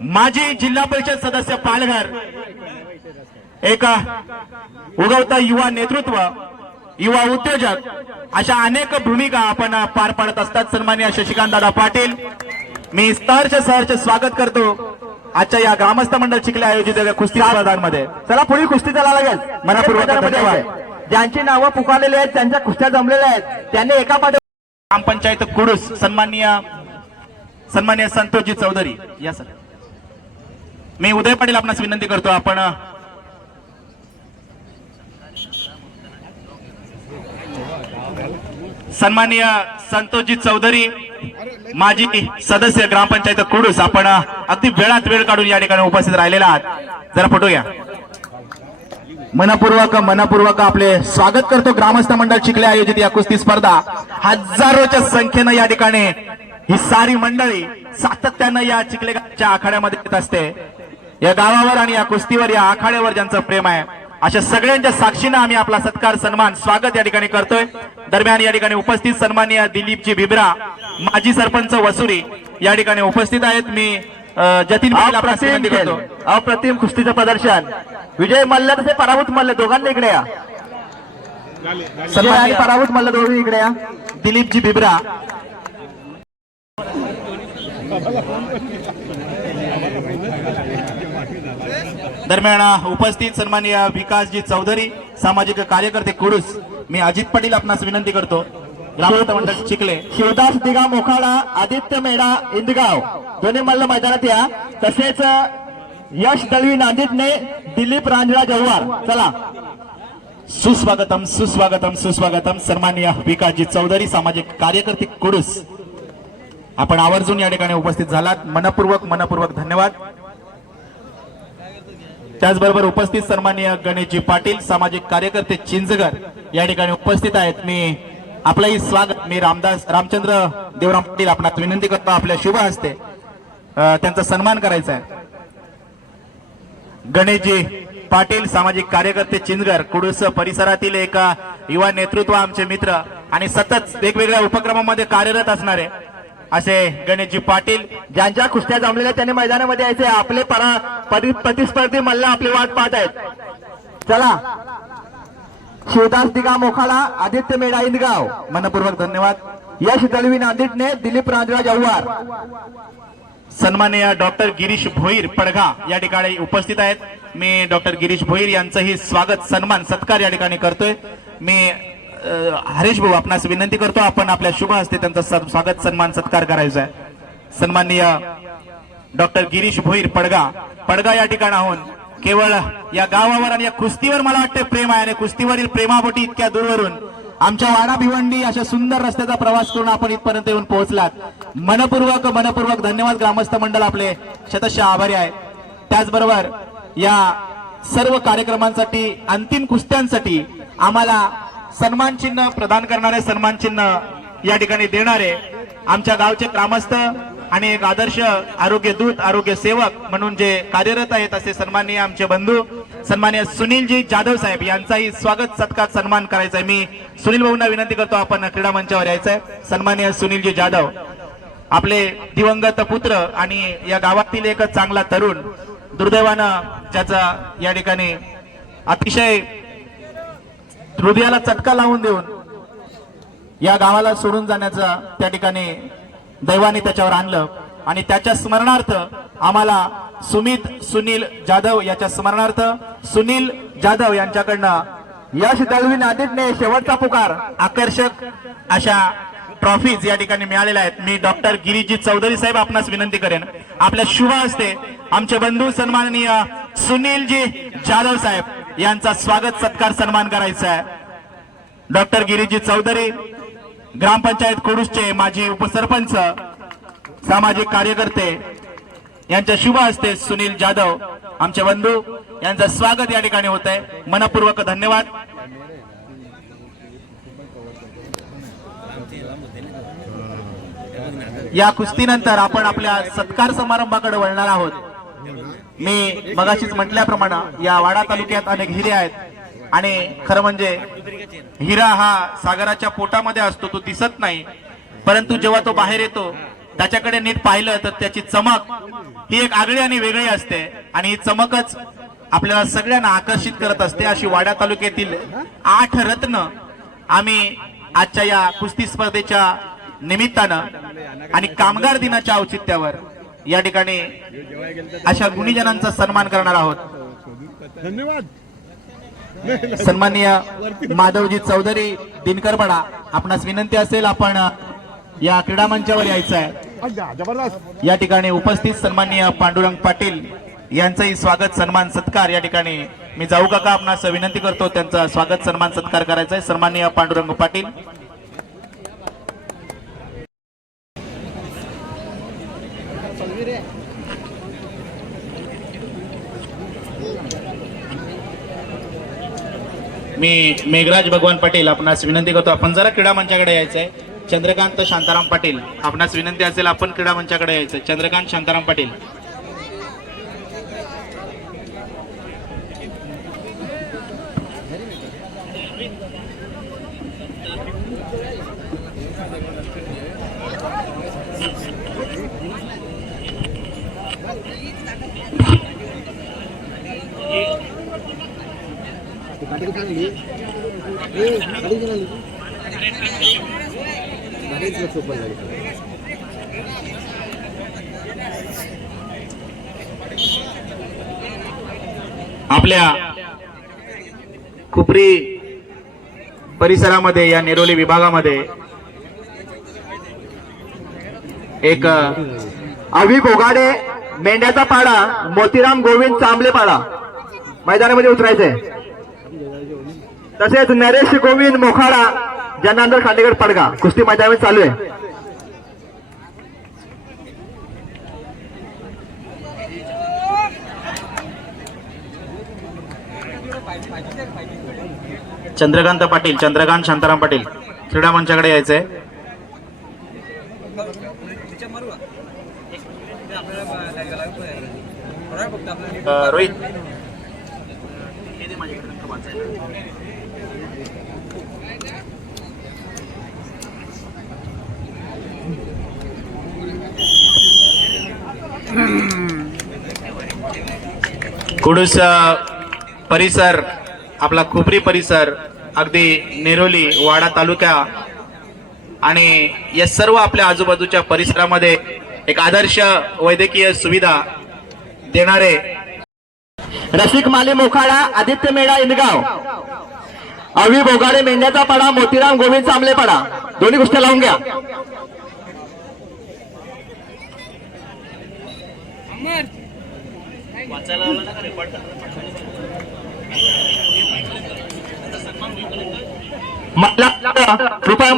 माजी जिल्हा परिषद सदस्य पालघर. एक उगवता युवा नेतृत्व युवा उद्योजक अशा अनेक भूमिका आपण पार पाडत असतात. सन्मान्य शशिकांत दादा पाटील मी सहर्ष सहर्ष स्वागत करतो. आजच्या या ग्रामस्थ मंडळ चिखले आयोजित कुस्ती स्पर्धांमध्ये चला पुढील कुस्ती चला लागेल. मनापूर्वक. ज्यांची नावं पुकारलेली आहेत त्यांच्या कुस्त्या जमलेल्या आहेत त्यांनी एका पाठी ग्रामपंचायत कुडूस सन्माननीय सन्मान्य संतोषजी चौधरी. या सर. मी उदय पाटील आपणास विनंती करतो आपण सन्माननीय संतोषजी चौधरी माजी सदस्य ग्रामपंचायत कुडूस आपण अगदी वेळात वेळ काढून या ठिकाणी उपस्थित राहिलेला आहात. जरा फोटो घ्या मनपूर्वक मनपूर्वक आपले स्वागत करतो. ग्रामस्थ मंडळ चिखले आयोजित या कुस्ती स्पर्धा. हजारोच्या संख्येनं या ठिकाणी ही सारी मंडळी सातत्यानं या चिखलेगावच्या आखाड्यामध्ये येत असते. या गावावर आणि या कुस्तीवर या आखाड्यावर ज्यांचं प्रेम आहे अशा सगळ्यांच्या साक्षीनं आम्ही आपला सत्कार सन्मान स्वागत या ठिकाणी करतोय. दरम्यान या ठिकाणी उपस्थित सन्माननीय दिलीपजी बिब्रा माजी सरपंच वसुरी या ठिकाणी उपस्थित आहेत. मी जतीन अप्रतिम करतो. कुस्तीचं प्रदर्शन. विजय मल्ल तसे पराभूत मल्ल दोघांनी इकडे या. सन्माननीय पराभूत मल्ल दोघी इकडे या. दिलीपजी बिब्रा. दरम्यान उपस्थित सन्माननीय विकासजी चौधरी सामाजिक कार्यकर्ते कुडूस मी अजित पाटील आपणास विनंती करतो. ग्रामस्थ मंडळ चिखले. शिवदास दिगा मोखाडा आदित्य मेढा इंदगाव. दोन्ही मल्ल मैदानात या. तसेच यश दळवी नांदेडने दिलीप रांजळा जव्हार चला. सुस्वागतम सुस्वागतम सुस्वागतम सन्माननीय विकासजी चौधरी सामाजिक कार्यकर्ते कुडूस. आपण आवर्जून या ठिकाणी उपस्थित झालात. मनपूर्वक मनपूर्वक धन्यवाद. त्याचबरोबर उपस्थित सन्माननीय गणेशजी पाटील सामाजिक कार्यकर्ते चिंचगर या ठिकाणी उपस्थित आहेत. मी आपलंही स्वागत मी रामदास रामचंद्र देवराम पाटील आपणास विनंती करतो आपल्या शुभ हस्ते त्यांचा सन्मान करायचा आहे. गणेशजी पाटील सामाजिक कार्यकर्ते चिंचगर कुडूस परिसरातील एका युवा नेतृत्व आमचे मित्र आणि सतत वेगवेगळ्या उपक्रमामध्ये कार्यरत असणारे असे गणेशजी पाटील ज्यांच्या कुस्त्या जमलेल्या त्यांनी मैदानामध्ये यायचे. आपले परा प्रतिस्पर्धी मल्ल आपली वाट पाहत आहेत. चला. शिवदास दिगा मोखाला आदित्य मेडा इंदगाव. मनपूर्वक धन्यवाद. यश दलवी नांदिटने दिलीप राजराज जव्हार सन्माननीय डॉक्टर गिरीश भोईर पडघा या ठिकाणी उपस्थित आहेत. मी डॉक्टर गिरीश भोईर यांचंही स्वागत सन्मान सत्कार या ठिकाणी करतोय. मी हरीश भाऊ आपणास विनंती करतो आपण आपल्या शुभ हस्ते त्यांचा स- स्वागत सन्मान सत्कार करायचा आहे. सन्माननीय डॉक्टर गिरीश भोईर पडगा. पडगा या ठिकाणाहून केवळ या गावावर आणि या कुस्तीवर मला वाटतं प्रेम आहे आणि कुस्तीवरील प्रेमापोटी इतक्या दूरवरून आमच्या वाडा भिवंडी अशा सुंदर रस्त्याचा प्रवास करून आपण इथपर्यंत येऊन पोहोचलात. मनपूर्वक मनपूर्वक धन्यवाद ग्रामस्थ मंडळ आपले शतशः आभारी आहे. त्याचबरोबर या सर्व कार्यक्रमांसाठी अंतिम कुस्त्यांसाठी आम्हाला सन्मान चिन्ह प्रदान करणारे सन्मान चिन्ह या ठिकाणी देणारे आमच्या गावचे ग्रामस्थ आणि एक आदर्श आरोग्य दूत आरोग्य सेवक म्हणून जे कार्यरत आहेत असे सन्माननीय आमचे बंधू सन्मान्य सुनीलजी जाधव साहेब यांचाही स्वागत सत्कार सन्मान करायचा आहे मी सुनील भाऊंना विनंती करतो आपण क्रीडा मंचावर यायचं आहे सन्माननीय सुनीलजी जाधव आपले दिवंगत पुत्र आणि या गावातील एक चांगला तरुण दुर्दैवानं ज्याचा या ठिकाणी अतिशय हृदयाला चटका लावून देऊन या गावाला सोडून जाण्याचा त्या ठिकाणी दैवाने त्याच्यावर आणलं. आणि त्याच्या स्मरणार्थ आम्हाला सुमित सुनील जाधव याच्या स्मरणार्थ सुनील जाधव यांच्याकडनं यश दळवी नांदेडने शेवटचा पुकार. आकर्षक अशा ट्रॉफीज या ठिकाणी मिळालेल्या आहेत. मी डॉक्टर गिरीजी चौधरी साहेब आपणास विनंती करेन. आपल्या शुभ असते आमचे बंधू सन्माननीय सुनीलजी जाधव साहेब. यांचा स्वागत सत्कार सन्मान करायचा आहे. डॉक्टर गिरीजी चौधरी ग्रामपंचायत कोडूसचे माजी उपसरपंच सामाजिक कार्यकर्ते यांच्या शुभ हस्ते सुनील जाधव आमचे बंधू यांचं स्वागत या ठिकाणी होत आहे मनपूर्वक धन्यवाद. या कुस्तीनंतर आपण आपल्या सत्कार समारंभाकडे वळणार आहोत. मी मगाशीच म्हटल्याप्रमाणे या वाडा तालुक्यात अनेक हिरे आहेत. आणि खरं म्हणजे हिरा हा सागराच्या पोटामध्ये असतो तो दिसत नाही. परंतु जेव्हा तो बाहेर येतो त्याच्याकडे नीट पाहिलं तर त्याची चमक ही एक आगळी आणि वेगळी असते. आणि ही चमकच आपल्याला सगळ्यांना आकर्षित करत असते. अशी वाडा तालुक्यातील आठ रत्न आम्ही आजच्या या कुस्ती स्पर्धेच्या निमित्तानं आणि कामगार दिनाच्या औचित्यावर या ठिकाणी अशा गुणीजनांचा सन्मान करणार आहोत. धन्यवाद. सन्माननीय माधवजी चौधरी दिनकरपडा आपणास विनंती असेल आपण या क्रीडा मंचावर यायचं आहे या ठिकाणी उपस्थित सन्माननीय पांडुरंग पाटील यांचंही स्वागत सन्मान सत्कार या ठिकाणी मी जाऊ काका आपणास विनंती करतो त्यांचा स्वागत सन्मान सत्कार करायचा आहे सन्माननीय पांडुरंग पाटील मी मेघराज भगवान पाटील आपणास विनंती करतो. आपण जरा क्रीडा मंचाकडे यायचं आहे चंद्रकांत शांताराम पाटील आपणास विनंती असेल आपण क्रीडा मंचाकडे यायचं चंद्रकांत शांताराम पाटील. आपल्या खुपरी परिसरामध्ये या नेरोली विभागामध्ये एक अ, गोगाडे मेंढ्याचा पाडा मोतीराम गोविंद चांबले पाडा मैदानामध्ये उतरायचंय. तसेच नरेश गोविंद मोखाडा जनांदर खांडेकर पडगा. कुस्ती मैदानामध्ये चालू आहे. चंद्रकांत पाटील चंद्रकांत शांताराम पाटील. क्रीडा मंचाकडे यायचंय रोहित. कुडूस परिसर आपला खुपरी परिसर अगदी नेरोली वाडा तालुक्या आणि या सर्व आपल्या आजूबाजूच्या परिसरामध्ये एक आदर्श वैद्यकीय सुविधा देणारे रसिक माले मोखाडा आदित्य मेढा इंदगाव. अवी बोगाडे मेंढ्याचा पाडा मोतीराम गोविंद चांबले पाडा दोन्ही गोष्टी लावून घ्या. मला कृपया